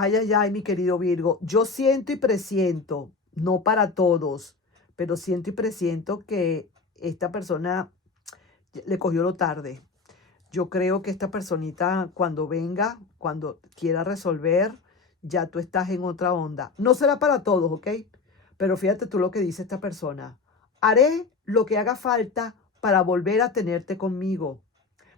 Ay, ay, ay, mi querido Virgo. Yo siento y presiento, no para todos, pero siento y presiento que esta persona le cogió lo tarde. Yo creo que esta personita cuando venga, cuando quiera resolver, ya tú estás en otra onda. No será para todos, ¿ok? Pero fíjate tú lo que dice esta persona. Haré lo que haga falta para volver a tenerte conmigo.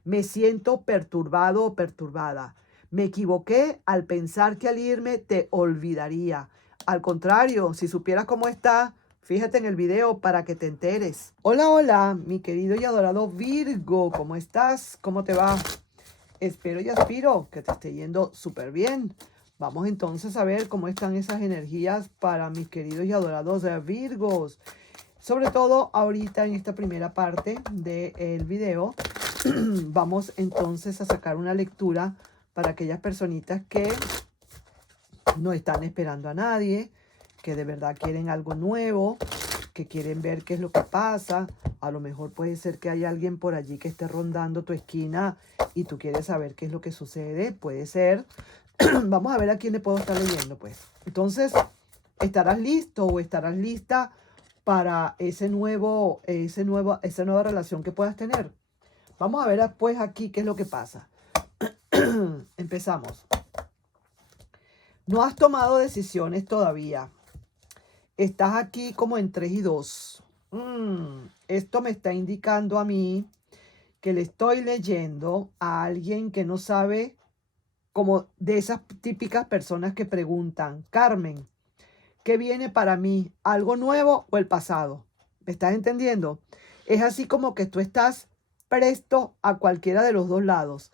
Me siento perturbado o perturbada. Me equivoqué al pensar que al irme te olvidaría. Al contrario, si supieras cómo está, fíjate en el video para que te enteres. Hola, hola, mi querido y adorado Virgo. ¿Cómo estás? ¿Cómo te va? Espero y aspiro que te esté yendo súper bien. Vamos entonces a ver cómo están esas energías para mis queridos y adorados Virgos. Sobre todo ahorita en esta primera parte del video, vamos entonces a sacar una lectura para aquellas personitas que no están esperando a nadie, que de verdad quieren algo nuevo, que quieren ver qué es lo que pasa. A lo mejor puede ser que hay alguien por allí que esté rondando tu esquina y tú quieres saber qué es lo que sucede. Puede ser. Vamos a ver a quién le puedo estar leyendo, pues. Entonces, ¿estarás listo o estarás lista para esa nueva relación que puedas tener? Vamos a ver pues aquí qué es lo que pasa. Empezamos. No has tomado decisiones todavía. Estás aquí como en 3 y 2. Esto me está indicando a mí que le estoy leyendo a alguien que no sabe, como de esas típicas personas que preguntan, Carmen, ¿qué viene para mí? ¿Algo nuevo o el pasado? ¿Me estás entendiendo? Es así como que tú estás presto a cualquiera de los dos lados,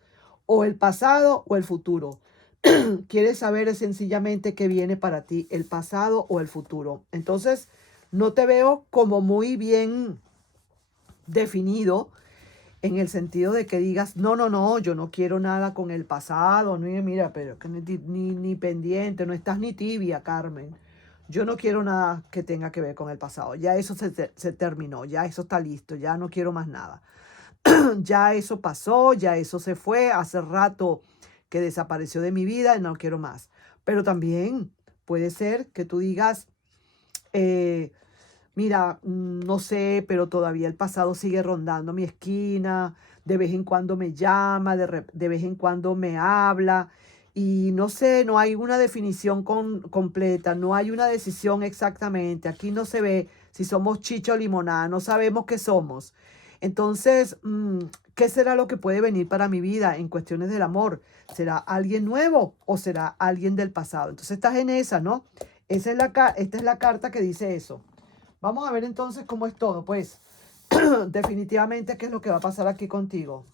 o el pasado o el futuro. Quieres saber sencillamente qué viene para ti, el pasado o el futuro. Entonces, no te veo como muy bien definido en el sentido de que digas, no, no, no, yo no quiero nada con el pasado, no, mira, pero que ni pendiente, no estás ni tibia, Carmen. Yo no quiero nada que tenga que ver con el pasado. Ya eso se terminó, ya eso está listo, ya no quiero más nada. Ya eso pasó, ya eso se fue, hace rato que desapareció de mi vida y no quiero más. Pero también puede ser que tú digas, eh, mira, no sé, pero todavía el pasado sigue rondando mi esquina, de vez en cuando me llama, de vez en cuando me habla, y no sé, no hay una definición completa, no hay una decisión exactamente. Aquí no se ve si somos chicha o limonada, no sabemos qué somos. Entonces, ¿qué será lo que puede venir para mi vida en cuestiones del amor? ¿Será alguien nuevo o será alguien del pasado? Entonces estás en esa, ¿no? Esta es la carta que dice eso. Vamos a ver entonces cómo es todo. Pues definitivamente qué es lo que va a pasar aquí contigo.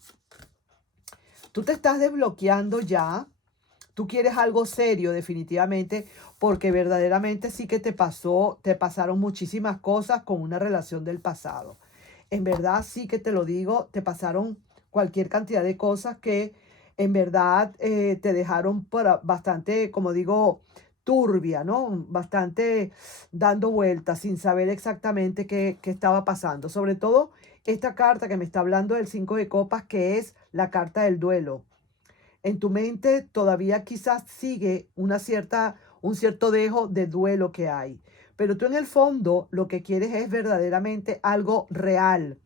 Tú te estás desbloqueando ya. Tú quieres algo serio definitivamente porque verdaderamente sí que te pasaron muchísimas cosas con una relación del pasado. En verdad sí que te lo digo, te pasaron cualquier cantidad de cosas que en verdad te dejaron bastante, como digo, turbia, ¿no? Bastante dando vueltas sin saber exactamente qué estaba pasando. Sobre todo esta carta que me está hablando del 5 de copas, que es la carta del duelo. En tu mente todavía quizás sigue un cierto dejo de duelo que hay. Pero tú en el fondo lo que quieres es verdaderamente algo real,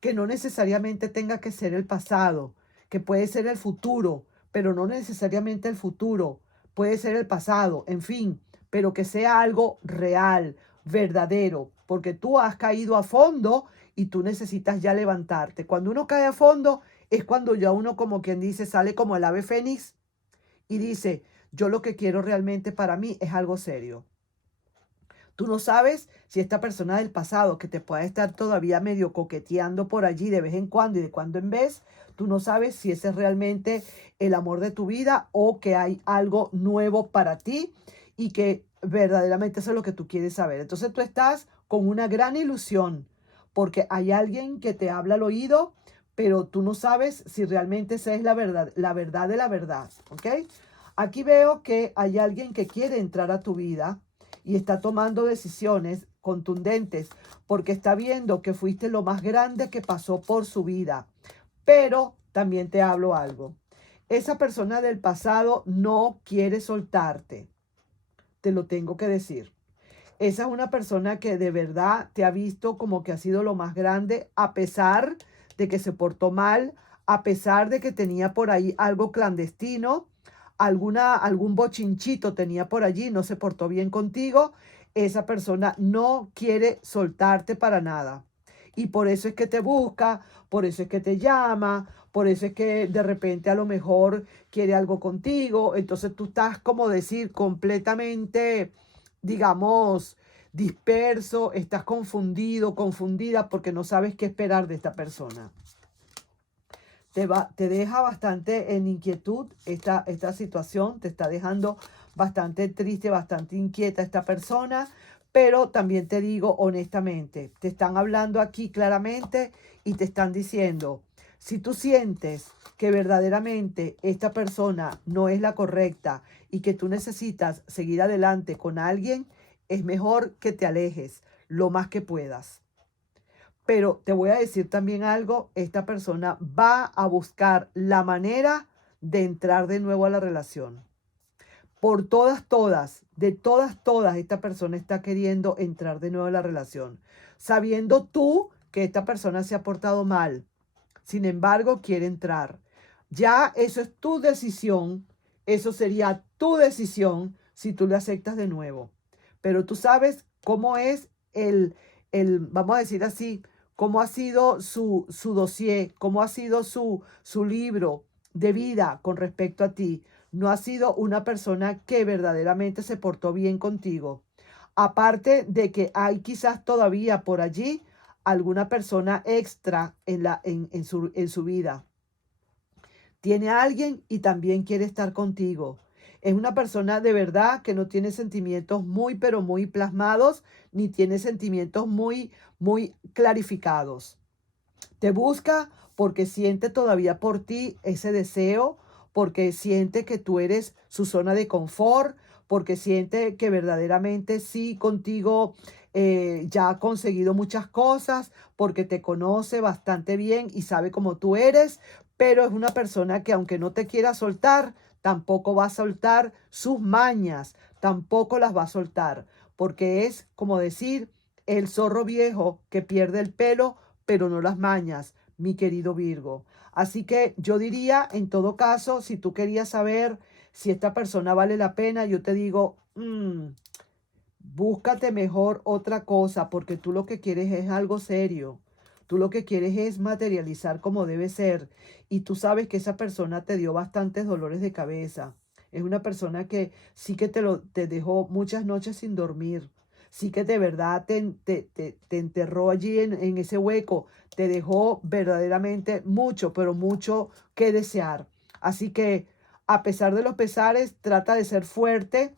que no necesariamente tenga que ser el pasado, que puede ser el futuro, pero no necesariamente el futuro, puede ser el pasado, en fin, pero que sea algo real, verdadero, porque tú has caído a fondo y tú necesitas ya levantarte. Cuando uno cae a fondo es cuando ya uno, como quien dice, sale como el ave fénix y dice, yo lo que quiero realmente para mí es algo serio. Tú no sabes si esta persona del pasado que te puede estar todavía medio coqueteando por allí de vez en cuando y de cuando en vez, tú no sabes si ese es realmente el amor de tu vida o que hay algo nuevo para ti y que verdaderamente eso es lo que tú quieres saber. Entonces tú estás con una gran ilusión porque hay alguien que te habla al oído, pero tú no sabes si realmente esa es la verdad de la verdad, ¿ok? Aquí veo que hay alguien que quiere entrar a tu vida y está tomando decisiones contundentes porque está viendo que fuiste lo más grande que pasó por su vida. Pero también te hablo algo. esa persona del pasado no quiere soltarte. Te lo tengo que decir. Esa es una persona que de verdad te ha visto como que ha sido lo más grande, a pesar de que se portó mal, a pesar de que tenía por ahí algo clandestino, algún bochinchito tenía por allí, no se portó bien contigo. Esa persona no quiere soltarte para nada. Y por eso es que te busca, por eso es que te llama, por eso es que de repente a lo mejor quiere algo contigo. Entonces tú estás, como decir, completamente, digamos, disperso, estás confundido, confundida porque no sabes qué esperar de esta persona. Te deja bastante en inquietud esta situación, te está dejando bastante triste, bastante inquieta esta persona, pero también te digo honestamente, te están hablando aquí claramente y te están diciendo, si tú sientes que verdaderamente esta persona no es la correcta y que tú necesitas seguir adelante con alguien, es mejor que te alejes lo más que puedas. Pero te voy a decir también algo, esta persona va a buscar la manera de entrar de nuevo a la relación. Por todas, esta persona está queriendo entrar de nuevo a la relación, sabiendo tú que esta persona se ha portado mal. Sin embargo, quiere entrar. Ya eso es tu decisión, eso sería tu decisión si tú le aceptas de nuevo. Pero tú sabes cómo es vamos a decir así, cómo ha sido su dossier, cómo ha sido su libro de vida con respecto a ti. No ha sido una persona que verdaderamente se portó bien contigo. Aparte de que hay quizás todavía por allí alguna persona extra en su vida. Tiene a alguien y también quiere estar contigo. Es una persona de verdad que no tiene sentimientos muy, pero muy plasmados, ni tiene sentimientos muy, muy clarificados. Te busca porque siente todavía por ti ese deseo, porque siente que tú eres su zona de confort, porque siente que verdaderamente sí contigo ya ha conseguido muchas cosas, porque te conoce bastante bien y sabe cómo tú eres, pero es una persona que aunque no te quiera soltar, tampoco va a soltar sus mañas, tampoco las va a soltar, porque es como decir el zorro viejo que pierde el pelo, pero no las mañas, mi querido Virgo. Así que yo diría, en todo caso, si tú querías saber si esta persona vale la pena, yo te digo, búscate mejor otra cosa, porque tú lo que quieres es algo serio. Tú lo que quieres es materializar como debe ser. Y tú sabes que esa persona te dio bastantes dolores de cabeza. Es una persona que sí que te dejó muchas noches sin dormir. Sí que de verdad te enterró allí en ese hueco. Te dejó verdaderamente mucho, pero mucho que desear. Así que a pesar de los pesares, trata de ser fuerte.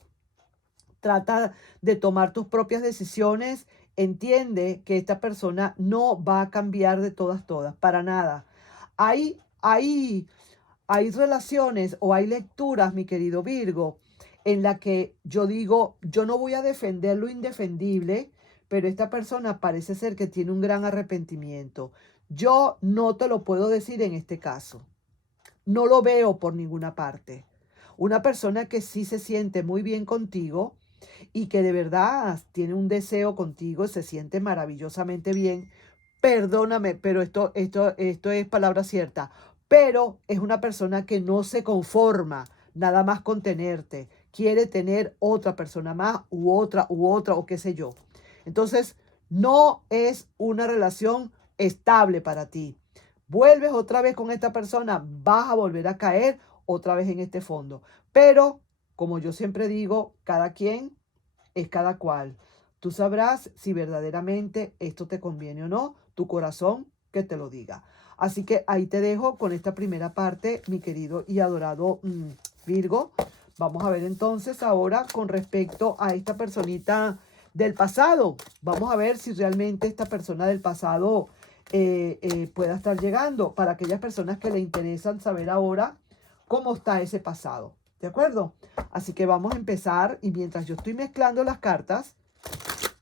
Trata de tomar tus propias decisiones. Entiende que esta persona no va a cambiar de todas, para nada. Hay relaciones o hay lecturas, mi querido Virgo, en la que yo digo, yo no voy a defender lo indefendible, pero esta persona parece ser que tiene un gran arrepentimiento. Yo no te lo puedo decir en este caso. No lo veo por ninguna parte. Una persona que sí se siente muy bien contigo y que de verdad tiene un deseo contigo, se siente maravillosamente bien. Perdóname, pero esto es palabra cierta. Pero es una persona que no se conforma nada más con tenerte. Quiere tener otra persona más u otra o qué sé yo. Entonces, no es una relación estable para ti. Vuelves otra vez con esta persona, vas a volver a caer otra vez en este fondo. Pero, como yo siempre digo, cada quien es cada cual. Tú sabrás si verdaderamente esto te conviene o no, tu corazón que te lo diga. Así que ahí te dejo con esta primera parte, mi querido y adorado Virgo. Vamos a ver entonces ahora con respecto a esta personita del pasado. Vamos a ver si realmente esta persona del pasado pueda estar llegando. Para aquellas personas que le interesan saber ahora cómo está ese pasado. ¿De acuerdo? Así que vamos a empezar y mientras yo estoy mezclando las cartas,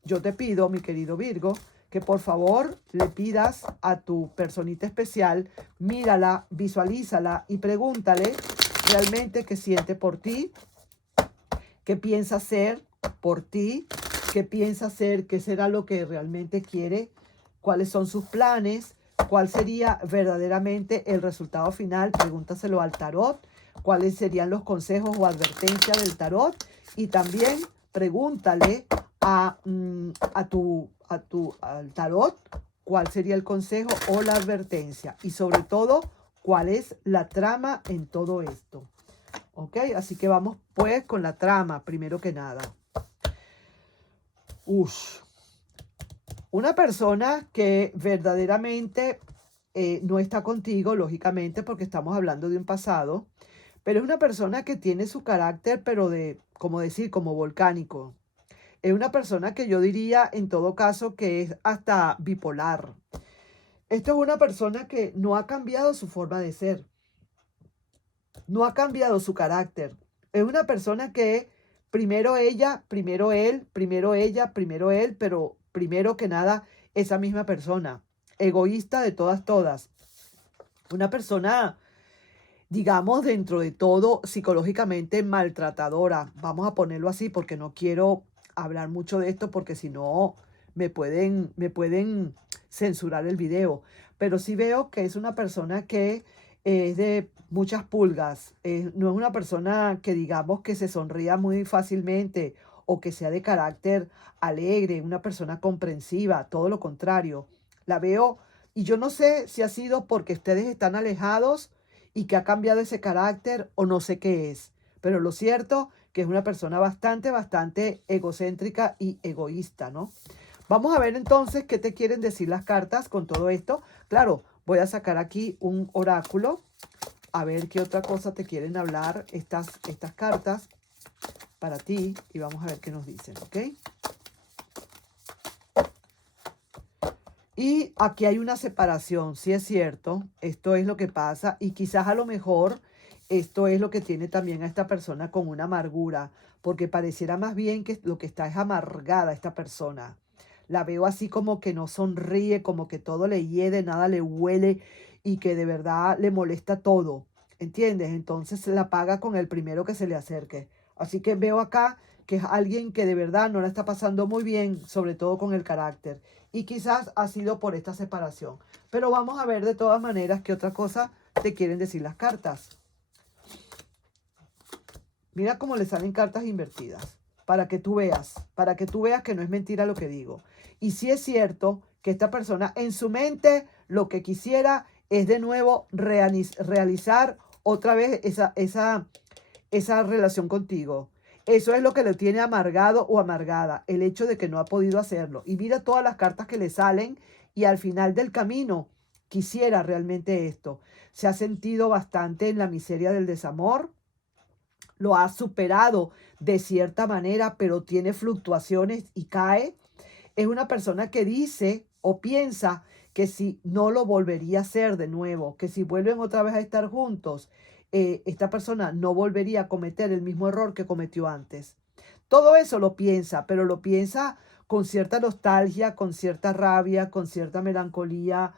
yo te pido, mi querido Virgo, que por favor le pidas a tu personita especial, mírala, visualízala y pregúntale realmente qué siente por ti, qué piensa hacer por ti, qué piensa hacer, qué será lo que realmente quiere, cuáles son sus planes, cuál sería verdaderamente el resultado final. Pregúntaselo al tarot, cuáles serían los consejos o advertencias del tarot, y también pregúntale al tarot cuál sería el consejo o la advertencia, y sobre todo cuál es la trama en todo esto. ¿Ok? Así que vamos pues con la trama, primero que nada. Una persona que verdaderamente no está contigo, lógicamente, porque estamos hablando de un pasado, pero es una persona que tiene su carácter, pero como decir, como volcánico. Es una persona que yo diría, en todo caso, que es hasta bipolar. Esto es una persona que no ha cambiado su forma de ser. No ha cambiado su carácter. Es una persona que primero ella, primero él, primero ella, primero él, pero primero que nada esa misma persona. Egoísta de todas. Una persona, digamos, dentro de todo, psicológicamente maltratadora. Vamos a ponerlo así porque no quiero hablar mucho de esto porque si no me pueden censurar el video. Pero sí veo que es una persona que es de muchas pulgas. No es una persona que digamos que se sonría muy fácilmente o que sea de carácter alegre, una persona comprensiva, todo lo contrario. La veo y yo no sé si ha sido porque ustedes están alejados y que ha cambiado ese carácter o no sé qué es. Pero lo cierto que es una persona bastante egocéntrica y egoísta, ¿no? Vamos a ver entonces qué te quieren decir las cartas con todo esto. Claro, voy a sacar aquí un oráculo a ver qué otra cosa te quieren hablar estas cartas para ti y vamos a ver qué nos dicen, ¿ok? Y aquí hay una separación, sí es cierto, esto es lo que pasa y quizás a lo mejor esto es lo que tiene también a esta persona con una amargura, porque pareciera más bien que lo que está es amargada esta persona. La veo así como que no sonríe, como que todo le hiede, nada le huele y que de verdad le molesta todo, ¿entiendes? Entonces la paga con el primero que se le acerque. Así que veo acá que es alguien que de verdad no la está pasando muy bien, sobre todo con el carácter. Y quizás ha sido por esta separación. Pero vamos a ver de todas maneras qué otra cosa te quieren decir las cartas. Mira cómo le salen cartas invertidas. Para que tú veas que no es mentira lo que digo. Y sí es cierto que esta persona en su mente lo que quisiera es de nuevo realizar otra vez esa relación contigo. Eso es lo que lo tiene amargado o amargada, el hecho de que no ha podido hacerlo. Y mira todas las cartas que le salen y al final del camino quisiera realmente esto. Se ha sentido bastante en la miseria del desamor, lo ha superado de cierta manera, pero tiene fluctuaciones y cae. Es una persona que dice o piensa que si no lo volvería a hacer de nuevo, que si vuelven otra vez a estar juntos, esta persona no volvería a cometer el mismo error que cometió antes. Todo eso lo piensa, pero lo piensa con cierta nostalgia, con cierta rabia, con cierta melancolía,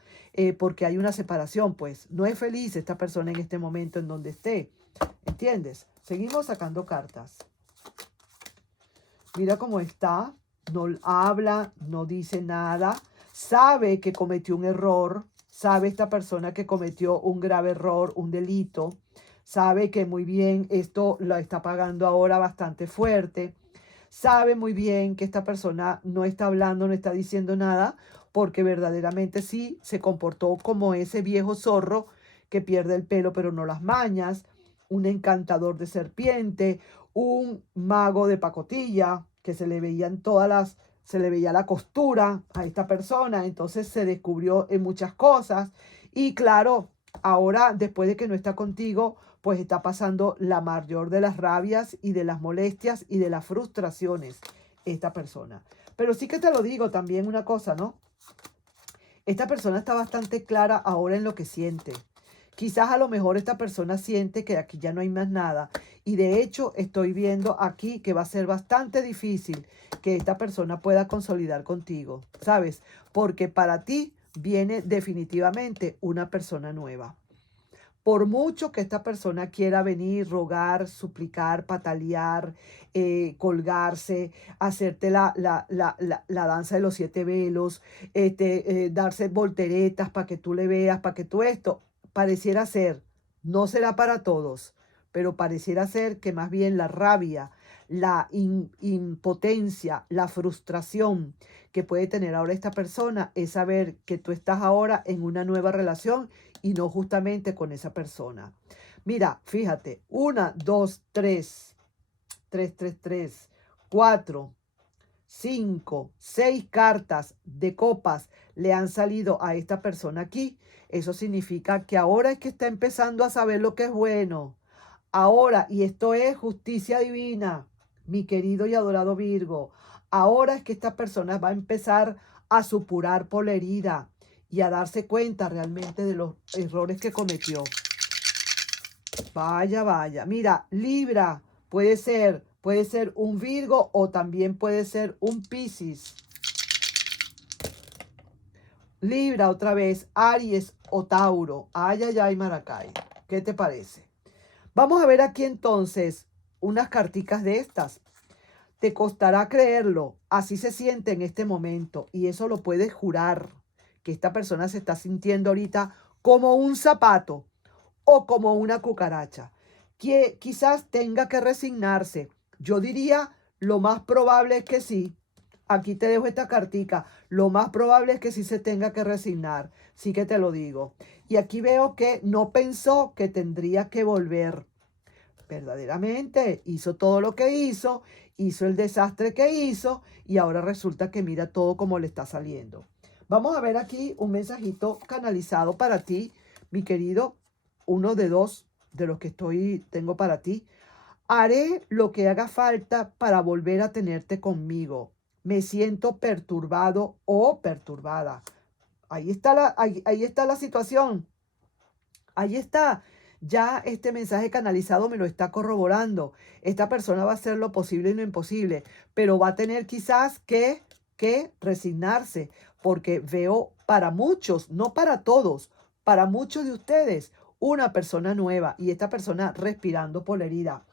porque hay una separación, pues no es feliz esta persona en este momento en donde esté, ¿entiendes? Seguimos sacando cartas. Mira cómo está, no habla, no dice nada, sabe que cometió un error, sabe esta persona que cometió un grave error, un delito, sabe que muy bien esto lo está pagando ahora bastante fuerte, sabe muy bien que esta persona no está hablando, no está diciendo nada, porque verdaderamente sí se comportó como ese viejo zorro que pierde el pelo pero no las mañas, un encantador de serpiente, un mago de pacotilla, que se le veían se le veía la costura a esta persona, entonces se descubrió en muchas cosas y claro, ahora después de que no está contigo, pues está pasando la mayor de las rabias y de las molestias y de las frustraciones esta persona. Pero sí que te lo digo también una cosa, ¿no? Esta persona está bastante clara ahora en lo que siente. Quizás a lo mejor esta persona siente que aquí ya no hay más nada. Y de hecho estoy viendo aquí que va a ser bastante difícil que esta persona pueda consolidar contigo, ¿sabes? Porque para ti viene definitivamente una persona nueva. Por mucho que esta persona quiera venir, rogar, suplicar, patalear, colgarse, hacerte la danza de los 7 velos, darse volteretas para que tú le veas, para que tú esto, pareciera ser, no será para todos, pero pareciera ser que más bien la rabia, la impotencia, la frustración que puede tener ahora esta persona es saber que tú estás ahora en una nueva relación y no justamente con esa persona. Mira, fíjate, 1, 2, 3, 3, 3, 3, 4, 5, 6 cartas de copas le han salido a esta persona aquí. Eso significa que ahora es que está empezando a saber lo que es bueno. Ahora, y esto es justicia divina, mi querido y adorado Virgo, ahora es que esta persona va a empezar a supurar por la herida y a darse cuenta realmente de los errores que cometió. Vaya, vaya. Mira, Libra puede ser un Virgo o también puede ser un Piscis. Libra otra vez, Aries o Tauro. Ay, ay, ay, Maracay. ¿Qué te parece? Vamos a ver aquí entonces unas carticas de estas. Te costará creerlo, así se siente en este momento y eso lo puedes jurar, que esta persona se está sintiendo ahorita como un zapato o como una cucaracha, que quizás tenga que resignarse. Yo diría, lo más probable es que sí. Aquí te dejo esta cartica. Lo más probable es que sí se tenga que resignar. Sí que te lo digo. Y aquí veo que no pensó que tendría que volver. Verdaderamente hizo todo lo que hizo el desastre que hizo y ahora resulta que mira todo como le está saliendo. Vamos a ver aquí un mensajito canalizado para ti, mi querido, uno de 2 de los que tengo para ti. Haré lo que haga falta para volver a tenerte conmigo. Me siento perturbado o perturbada. Ahí está la situación. Ahí está. Ya este mensaje canalizado me lo está corroborando. Esta persona va a hacer lo posible y lo imposible, pero va a tener quizás que resignarse, porque veo para muchos, no para todos, para muchos de ustedes, una persona nueva y esta persona respirando por la herida,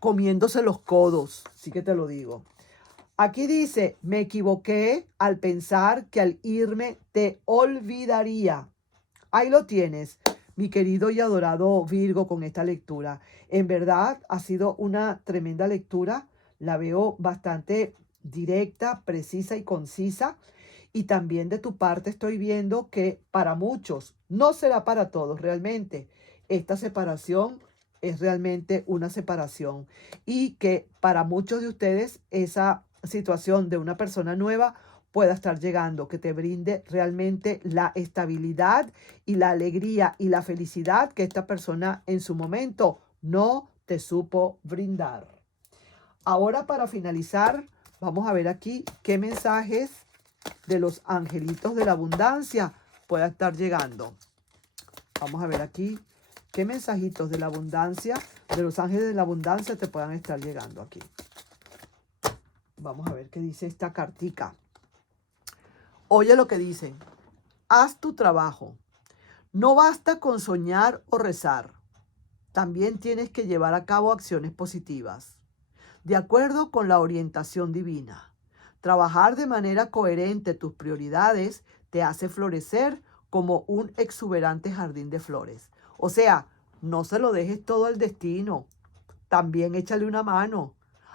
comiéndose los codos, sí que te lo digo. Aquí dice, me equivoqué al pensar que al irme te olvidaría. Ahí lo tienes, mi querido y adorado Virgo, con esta lectura. En verdad ha sido una tremenda lectura. La veo bastante directa, precisa y concisa. Y también de tu parte estoy viendo que para muchos, no será para todos realmente, esta separación es realmente una separación. Y que para muchos de ustedes esa situación de una persona nueva pueda estar llegando, que te brinde realmente la estabilidad y la alegría y la felicidad que esta persona en su momento no te supo brindar. Ahora, para finalizar, vamos a ver aquí qué mensajes de los angelitos de la abundancia pueda estar llegando. Vamos a ver aquí qué mensajitos de la abundancia, de los ángeles de la abundancia te puedan estar llegando aquí. Vamos a ver qué dice esta cartica. Oye lo que dicen. Haz tu trabajo. No basta con soñar o rezar. También tienes que llevar a cabo acciones positivas, de acuerdo con la orientación divina. Trabajar de manera coherente tus prioridades te hace florecer como un exuberante jardín de flores. O sea, no se lo dejes todo al destino. También échale una mano.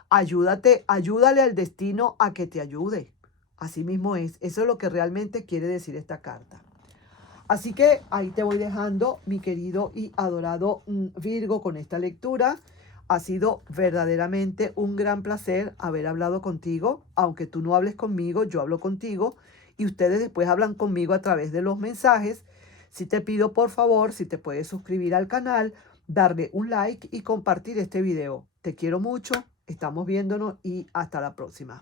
Ayúdale al destino a que te ayude. Así mismo es. Eso es lo que realmente quiere decir esta carta. Así que ahí te voy dejando, mi querido y adorado Virgo, con esta lectura. Ha sido verdaderamente un gran placer haber hablado contigo. Aunque tú no hables conmigo, yo hablo contigo. Y ustedes después hablan conmigo a través de los mensajes. Sí te pido, por favor, si te puedes suscribir al canal, darle un like y compartir este video. Te quiero mucho. Estamos viéndonos y hasta la próxima.